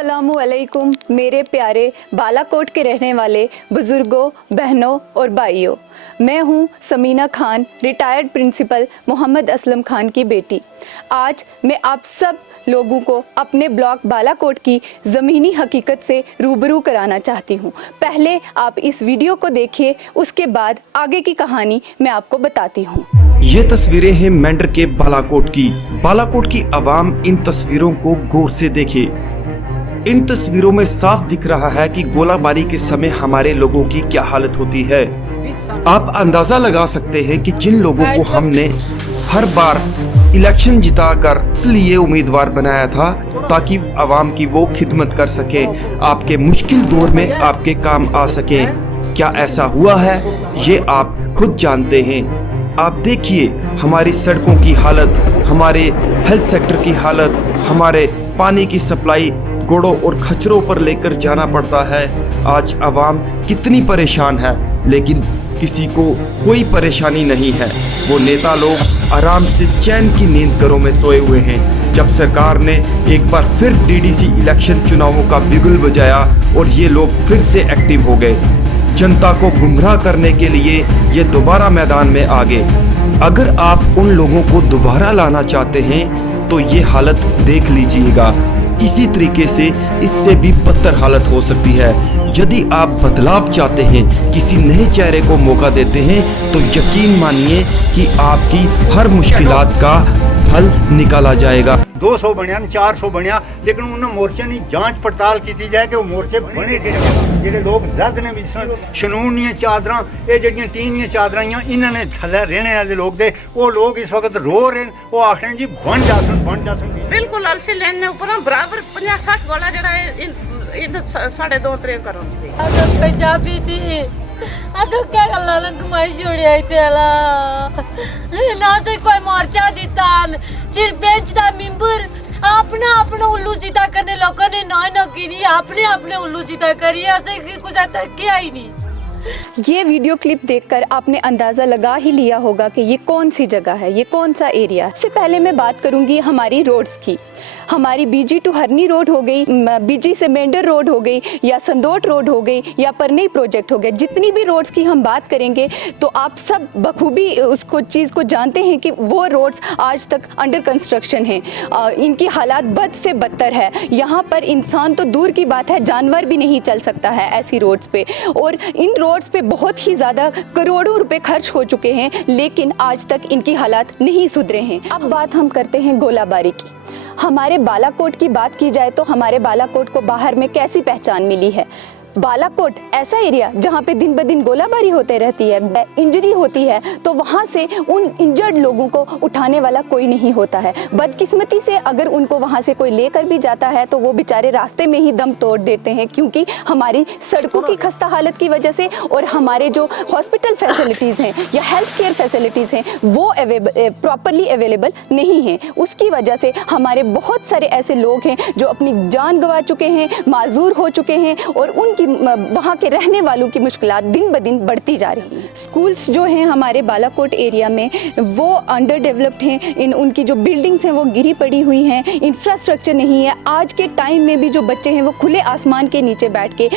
अस्सलामुअलैकुम मेरे प्यारे बालाकोट के रहने वाले बुज़ुर्गों, बहनों और भाइयों। मैं हूं समीना खान, रिटायर्ड प्रिंसिपल मोहम्मद असलम खान की बेटी। आज मैं आप सब लोगों को अपने ब्लॉक बालाकोट की ज़मीनी हकीकत से रूबरू कराना चाहती हूं। पहले आप इस वीडियो को देखिए, उसके बाद आगे की कहानी मैं आपको बताती हूं। ये तस्वीरें हैं मेंढर के बालाकोट की। बालाकोट की आवाम इन तस्वीरों को गौर से देखे। इन तस्वीरों में साफ दिख रहा है कि गोलाबारी के समय हमारे लोगों की क्या हालत होती है। आप अंदाजा लगा सकते हैं कि जिन लोगों को हमने हर बार इलेक्शन जिताकर इसलिए उम्मीदवार बनाया था ताकि आवाम की वो खिदमत कर सके, आपके मुश्किल दौर में आपके काम आ सके। क्या ऐसा हुआ है ये आप खुद जानते हैं। आप देखिए हमारी सड़कों की हालत, हमारे हेल्थ सेक्टर की हालत, हमारे पानी की सप्लाई घोड़ों और खच्चरों पर लेकर जाना पड़ता है। आज आवाम कितनी परेशान है, लेकिन किसी को कोई परेशानी नहीं है। वो नेता लोग आराम से चैन की नींद घरों में सोए हुए हैं। जब सरकार ने एक बार फिर डीडीसी इलेक्शन चुनावों का बिगुल बजाया और ये लोग फिर से एक्टिव हो गए, जनता को गुमराह करने के लिए ये दोबारा मैदान में आ गए। अगर आप उन लोगों को दोबारा लाना चाहते हैं तो ये हालत देख लीजिएगा। इसी तरीके से इससे भी बदतर हालत हो सकती है। यदि आप बदलाव चाहते हैं, किसी नए चेहरे को मौका देते हैं, तो यकीन मानिए कि आपकी हर मुश्किलात का हल निकाला जाएगा। 200 बनया 400 बनया, लेकिन उन्होंने मोर्चे की जांच पड़ताल की जाए कि वो मोर्चे बने जेडे लोग जद ने भी शनून दी चादर, ये जड़ियाँ टीन दी चादर इन्होंने थले रहने वाले लोग दे, वो लोग इस वक्त रो रहे हैं। वो आखते हैं जी बन जासन बिल्कुल अलसी लेने ऊपर बराबर 50-60 वाला जड़ा इन 2.5-3 करोड़ पंजाबी थी तो क्या गल्ला कमाई छोड़िया इतेला ना तो कोई मोर्चा दिता, सिर्फ बेंच दा मेंबर अपना अपना उल्लू सीधा करने लोगों ने ना की नहीं, अपने उल्लू सीधा करी, ऐसे कुछ आता किया ही नहीं। ये वीडियो क्लिप देखकर आपने अंदाज़ा लगा ही लिया होगा कि ये कौन सी जगह है, ये कौन सा एरिया है। इससे पहले मैं बात करूंगी हमारी रोड्स की। हमारी बीजी टू हरनी रोड हो गई, बीजी से मेंढर रोड हो गई, या संदोट रोड हो गई, या परनई प्रोजेक्ट हो गया। जितनी भी रोड्स की हम बात करेंगे तो आप सब बखूबी उसको चीज़ को जानते हैं कि वो रोड्स आज तक अंडर कंस्ट्रक्शन हैं। इनकी हालात बद से बदतर है। यहाँ पर इंसान तो दूर की बात है, जानवर भी नहीं चल सकता है ऐसी रोड्स पे। और इन रोड्स पे बहुत ही ज़्यादा करोड़ों रुपए खर्च हो चुके हैं, लेकिन आज तक इनकी हालात नहीं सुधरे हैं। अब बात हम करते हैं गोलाबारी की। हमारे बालाकोट की बात की जाए तो हमारे बालाकोट को बाहर में कैसी पहचान मिली है। बालाकोट ऐसा एरिया जहाँ पे दिन ब दिन गोलाबारी होते रहती है, इंजरी होती है, तो वहाँ से उन इंजर्ड लोगों को उठाने वाला कोई नहीं होता है। बदकिस्मती से अगर उनको वहाँ से कोई लेकर भी जाता है तो वो बेचारे रास्ते में ही दम तोड़ देते हैं, क्योंकि हमारी सड़कों की खस्ता हालत की वजह से और हमारे जो हॉस्पिटल फैसिलिटीज़ हैं या हेल्थ केयर फैसिलिटीज़ हैं वो प्रॉपरली अवेलेबल नहीं हैं। उसकी वजह से हमारे बहुत सारे ऐसे लोग हैं जो अपनी जान गंवा चुके हैं, माजूर हो चुके हैं, और उनकी वहाँ के रहने वालों की मुश्किलात दिन ब दिन बढ़ती जा रही हैं। स्कूल्स जो हैं हमारे बालाकोट एरिया में वो अंडर डेवलप्ड हैं। उनकी जो बिल्डिंग्स हैं वो गिरी पड़ी हुई हैं, इंफ्रास्ट्रक्चर नहीं है। आज के टाइम में भी जो बच्चे हैं वो खुले आसमान के नीचे बैठ के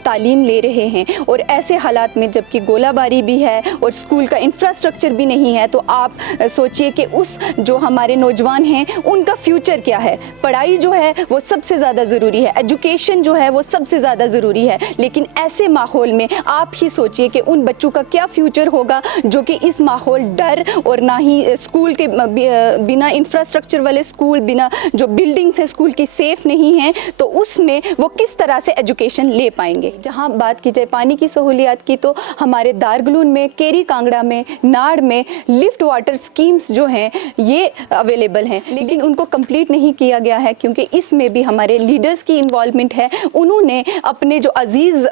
तालीम ले रहे हैं, और ऐसे हालात में जबकि गोलाबारी भी है और स्कूल का इंफ्रास्ट्रक्चर भी नहीं है, तो आप सोचिए कि उस जो हमारे नौजवान हैं उनका फ्यूचर क्या है। पढ़ाई जो है वो सबसे ज़्यादा ज़रूरी है, एजुकेशन जो है वो सबसे ज़्यादा ज़रूरी है। लेकिन ऐसे माहौल में आप ही सोचिए कि उन बच्चों का क्या फ्यूचर होगा जो कि इस माहौल डर और ना ही स्कूल के बिना इंफ्रास्ट्रक्चर वाले स्कूल, बिना जो बिल्डिंग्स है स्कूल की सेफ नहीं है, तो उसमें वो किस तरह से एजुकेशन ले पाएंगे। जहां बात की जाए पानी की सहूलियात की तो हमारे दारगलून में, केरी कांगड़ा में, नाड़ में लिफ्ट वाटर स्कीम्स जो हैं ये अवेलेबल हैं, लेकिन उनको कंप्लीट नहीं किया गया है, क्योंकि इसमें भी हमारे लीडर्स की इन्वॉल्वमेंट है। उन्होंने अपने जो अजीज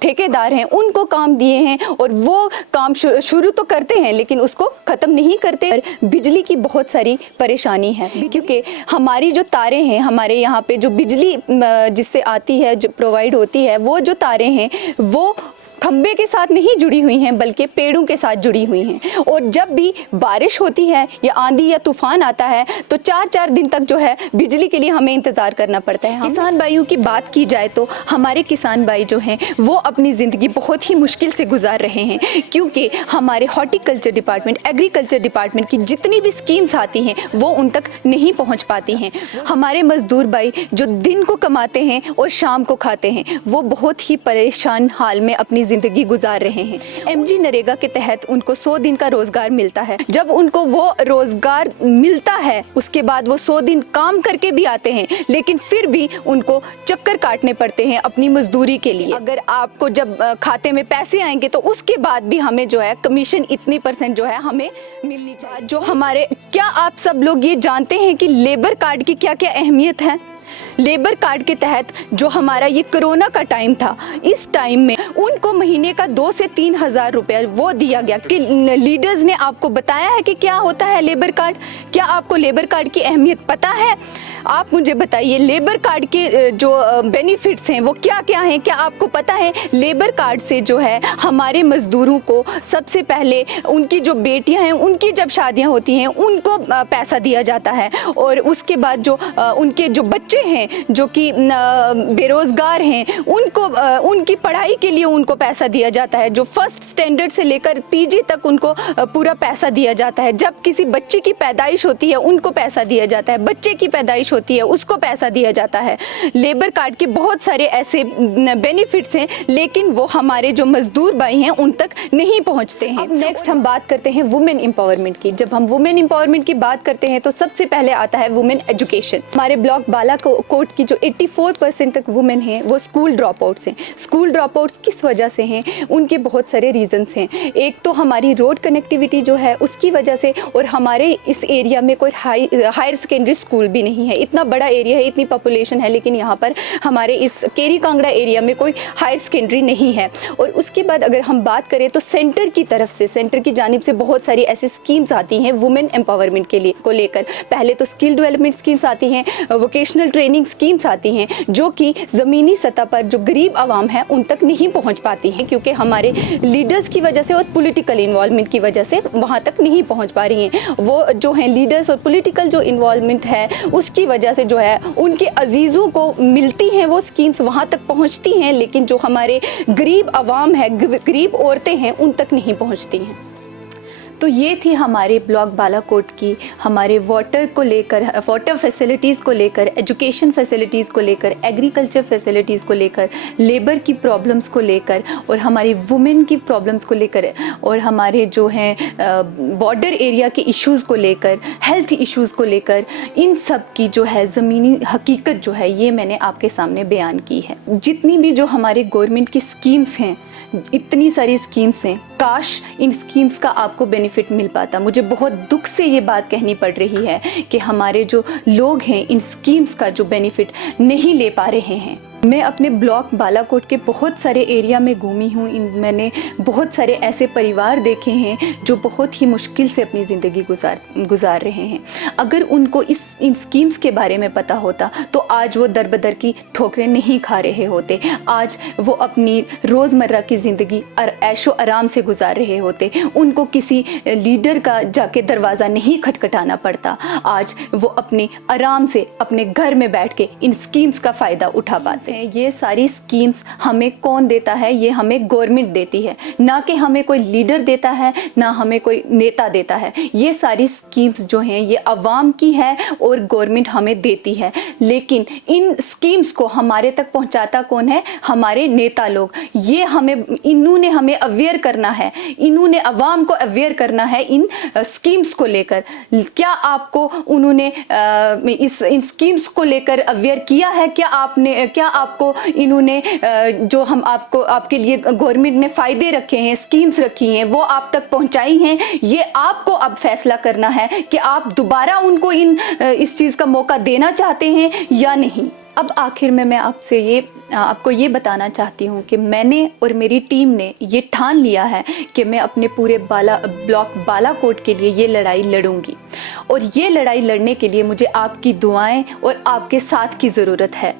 ठेकेदार हैं उनको काम दिए हैं, और वो काम शुरू तो करते हैं लेकिन उसको ख़त्म नहीं करते। और बिजली की बहुत सारी परेशानी है, क्योंकि हमारी जो तारें हैं, हमारे यहाँ पे जो बिजली जिससे आती है, जो प्रोवाइड होती है, वो जो तारें हैं वो खंबे के साथ नहीं जुड़ी हुई हैं बल्कि पेड़ों के साथ जुड़ी हुई हैं। और जब भी बारिश होती है या आंधी या तूफान आता है तो 4-4 दिन तक जो है बिजली के लिए हमें इंतज़ार करना पड़ता है। किसान भाइयों की बात की जाए तो हमारे किसान भाई जो हैं वो अपनी ज़िंदगी बहुत ही मुश्किल से गुजार रहे हैं, क्योंकि हमारे हॉर्टिकल्चर डिपार्टमेंट, एग्रीकल्चर डिपार्टमेंट की जितनी भी स्कीम्स आती हैं वो उन तक नहीं पहुँच पाती हैं। हमारे मजदूर भाई जो दिन को कमाते हैं और शाम को खाते हैं वो बहुत ही परेशान हाल में अपनी ज़िंदगी गुजार रहे हैं। एमजी नरेगा के तहत उनको 100 दिन का रोज़गार मिलता है। जब उनको वो रोज़गार मिलता है उसके बाद वो 100 दिन काम करके भी आते हैं, लेकिन फिर भी उनको चक्कर काटने पड़ते हैं अपनी मजदूरी के लिए। अगर आपको जब खाते में पैसे आएंगे तो उसके बाद भी हमें जो है कमीशन इतनी % जो है हमें मिलनी चाहिए। जो हमारे, क्या आप सब लोग ये जानते हैं कि लेबर कार्ड की क्या क्या अहमियत है? लेबर कार्ड के तहत जो हमारा ये कोरोना का टाइम था, इस टाइम में उनको महीने का 2 से 3 हज़ार रुपया वो दिया गया कि लीडर्स ने आपको बताया है कि क्या होता है लेबर कार्ड। क्या आपको लेबर कार्ड की अहमियत पता है? आप मुझे बताइए लेबर कार्ड के जो बेनिफिट्स हैं वो क्या क्या हैं, क्या आपको पता है? लेबर कार्ड से जो है हमारे मज़दूरों को सबसे पहले उनकी जो बेटियां हैं उनकी जब शादियां होती हैं उनको पैसा दिया जाता है, और उसके बाद जो उनके जो बच्चे हैं जो कि बेरोज़गार हैं उनको उनकी पढ़ाई के लिए उनको पैसा दिया जाता है। जो फर्स्ट स्टैंडर्ड से लेकर पीजी तक उनको पूरा पैसा दिया जाता है। जब किसी बच्चे की पैदाइश होती है उनको पैसा दिया जाता है, बच्चे की पैदाइश होती है उसको पैसा दिया जाता है। लेबर कार्ड के बहुत सारे ऐसे बेनिफिट्स हैं, लेकिन वो हमारे जो मजदूर भाई हैं उन तक नहीं पहुंचते हैं। अब नेक्स्ट हम बात करते हैं वुमेन एम्पावरमेंट की। जब हम वुमेन एम्पावरमेंट की बात करते हैं तो सबसे पहले आता है वुमेन एजुकेशन। हमारे ब्लॉक बालाकोट की जो 84% तक वुमेन हैं वो स्कूल ड्रॉप आउट्स हैं। स्कूल ड्रॉप आउट्स किस वजह से हैं? उनके बहुत सारे रीजंस हैं। एक तो हमारी रोड कनेक्टिविटी जो है उसकी वजह से, और हमारे इस एरिया में कोई हायर सेकेंडरी स्कूल भी नहीं है। इतना बड़ा एरिया है, इतनी पॉपुलेशन है, लेकिन यहाँ पर हमारे इस केरी कांगड़ा एरिया में कोई हायर सेकेंडरी नहीं है। और उसके बाद अगर हम बात करें तो सेंटर की तरफ से, सेंटर की जानिब से बहुत सारी ऐसी स्कीम्स आती हैं वुमेन एम्पावरमेंट के लिए को लेकर। पहले तो स्किल डेवलपमेंट स्कीम्स आती हैं, वोकेशनल ट्रेनिंग स्कीम्स आती हैं जो कि ज़मीनी सतह पर जो गरीब आवाम है उन तक नहीं पहुँच पाती हैं, क्योंकि हमारे लीडर्स की वजह से और पॉलिटिकल इन्वॉल्वमेंट की वजह से वहाँ तक नहीं पहुँच पा रही हैं। वो जो हैं लीडर्स और पॉलिटिकल जो इन्वॉल्वमेंट है उसकी वजह से जो है उनके अजीज़ों को मिलती हैं वो स्कीम्स, वहाँ तक पहुँचती हैं, लेकिन जो हमारे गरीब आवाम है, गरीब औरतें हैं उन तक नहीं पहुँचती हैं। तो ये थी हमारे ब्लॉक बालाकोट की हमारे वाटर को लेकर, वाटर फैसिलिटीज़ को लेकर, एजुकेशन फैसिलिटीज़ को लेकर, एग्रीकल्चर फैसिलिटीज़ को लेकर, लेबर की प्रॉब्लम्स को लेकर, और हमारी वुमेन की प्रॉब्लम्स को लेकर, और हमारे जो हैं बॉर्डर एरिया के इश्यूज़ को लेकर, हेल्थ इश्यूज़ को लेकर, इन सब की जो है ज़मीनी हकीकत जो है ये मैंने आपके सामने बयान की है। जितनी भी जो हमारे गवर्नमेंट की स्कीम्स हैं, इतनी सारी स्कीम्स हैं, काश इन स्कीम्स का आपको बेनिफिट मिल पाता। मुझे बहुत दुख से ये बात कहनी पड़ रही है कि हमारे जो लोग हैं इन स्कीम्स का जो बेनिफिट नहीं ले पा रहे हैं। मैं अपने ब्लॉक बालाकोट के बहुत सारे एरिया में घूमी हूँ। मैंने बहुत सारे ऐसे परिवार देखे हैं जो बहुत ही मुश्किल से अपनी ज़िंदगी गुजार रहे हैं। अगर उनको इन स्कीम्स के बारे में पता होता तो आज वो दर बदर की ठोकरें नहीं खा रहे होते। आज वो अपनी रोज़मर्रा की ज़िंदगी ऐशो आराम से गुजार रहे होते। उनको किसी लीडर का जाके दरवाज़ा नहीं खटखटाना पड़ता। आज वो अपने आराम से अपने घर में बैठ के इन स्कीम्स का फ़ायदा उठा पाते। ये सारी स्कीम्स हमें कौन देता है? ये हमें गवर्नमेंट देती है, ना कि हमें कोई लीडर देता है, ना हमें कोई नेता देता है। ये सारी स्कीम्स जो हैं ये अवाम की है और गवर्नमेंट हमें देती है। लेकिन इन स्कीम्स को हमारे तक पहुंचाता कौन है? हमारे नेता लोग। ये इन्होंने हमें अवेयर करना है, इन्होंने अवाम को अवेयर करना है इन स्कीम्स को लेकर। क्या आपको उन्होंने इन स्कीम्स को लेकर अवेयर किया है? क्या आपको इन्होंने जो हम आपके लिए गवर्नमेंट ने फ़ायदे रखे हैं, स्कीम्स रखी हैं, वो आप तक पहुंचाई हैं? ये आपको अब फैसला करना है कि आप दोबारा उनको इस चीज़ का मौका देना चाहते हैं या नहीं। अब आखिर में मैं आपको ये बताना चाहती हूँ कि मैंने और मेरी टीम ने ये ठान लिया है कि मैं अपने पूरे ब्लॉक बालाकोट के लिए ये लड़ाई लड़ूंगी। और ये लड़ाई लड़ने के लिए मुझे आपकी दुआएं और आपके साथ की ज़रूरत है।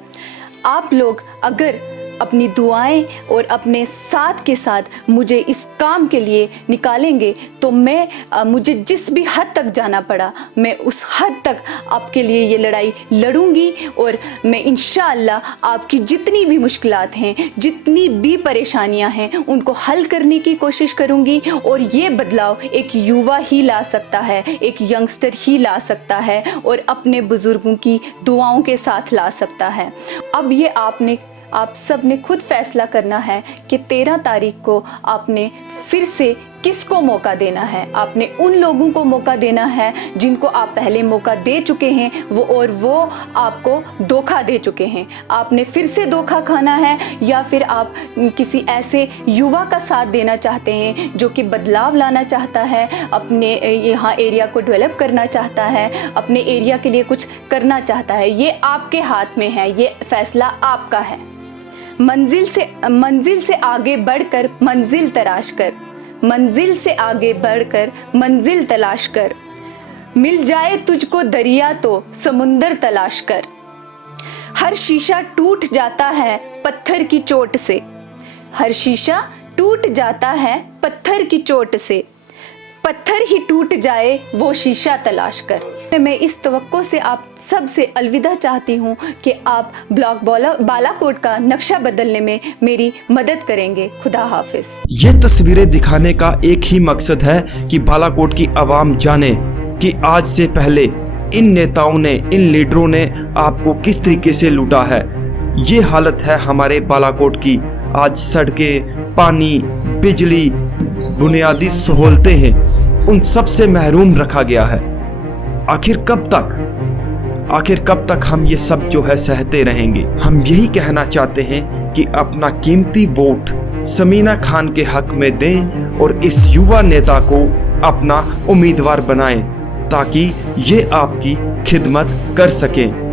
आप लोग अगर अपनी दुआएं और अपने साथ के साथ मुझे इस काम के लिए निकालेंगे तो मुझे जिस भी हद तक जाना पड़ा मैं उस हद तक आपके लिए ये लड़ाई लड़ूंगी और मैं इंशाअल्लाह आपकी जितनी भी मुश्किलात हैं, जितनी भी परेशानियां हैं, उनको हल करने की कोशिश करूंगी। और ये बदलाव एक युवा ही ला सकता है, एक यंगस्टर ही ला सकता है और अपने बुजुर्गों की दुआओं के साथ ला सकता है। अब ये आप सब ने खुद फैसला करना है कि 13 तारीख को आपने फिर से किसको मौका देना है। आपने उन लोगों को मौका देना है जिनको आप पहले मौका दे चुके हैं वो आपको धोखा दे चुके हैं। आपने फिर से धोखा खाना है या फिर आप किसी ऐसे युवा का साथ देना चाहते हैं जो कि बदलाव लाना चाहता है, अपने यहाँ एरिया को डेवलप करना चाहता है, अपने एरिया के लिए कुछ करना चाहता है। ये आपके हाथ में है, ये फैसला आपका है। मंजिल से आगे बढ़कर मंजिल तलाश कर, मंजिल से आगे बढ़कर मंजिल तलाश कर, मिल जाए तुझको दरिया तो समुंदर तलाश कर। हर शीशा टूट जाता है पत्थर की चोट से, हर शीशा टूट जाता है पत्थर की चोट से, पत्थर ही टूट जाए वो शीशा तलाश कर। मैं इस तवक्को से आप सब से अलविदा चाहती हूँ कि आप ब्लॉक बालाकोट का नक्शा बदलने में मेरी मदद करेंगे। खुदा हाफिज। ये तस्वीरें दिखाने का एक ही मकसद है कि बालाकोट की आवाम जाने कि आज से पहले इन नेताओं ने, इन लीडरों ने आपको किस तरीके से लूटा है। ये हालत है हमारे बालाकोट की। आज सड़कें, पानी, बिजली, बुनियादी सहूलतें हैं, उन सब से महरूम रखा गया है। आखिर कब तक हम ये सब जो है सहते रहेंगे। हम यही कहना चाहते हैं कि अपना कीमती वोट समीना खान के हक में दें और इस युवा नेता को अपना उम्मीदवार बनाएं ताकि ये आपकी खिदमत कर सकें।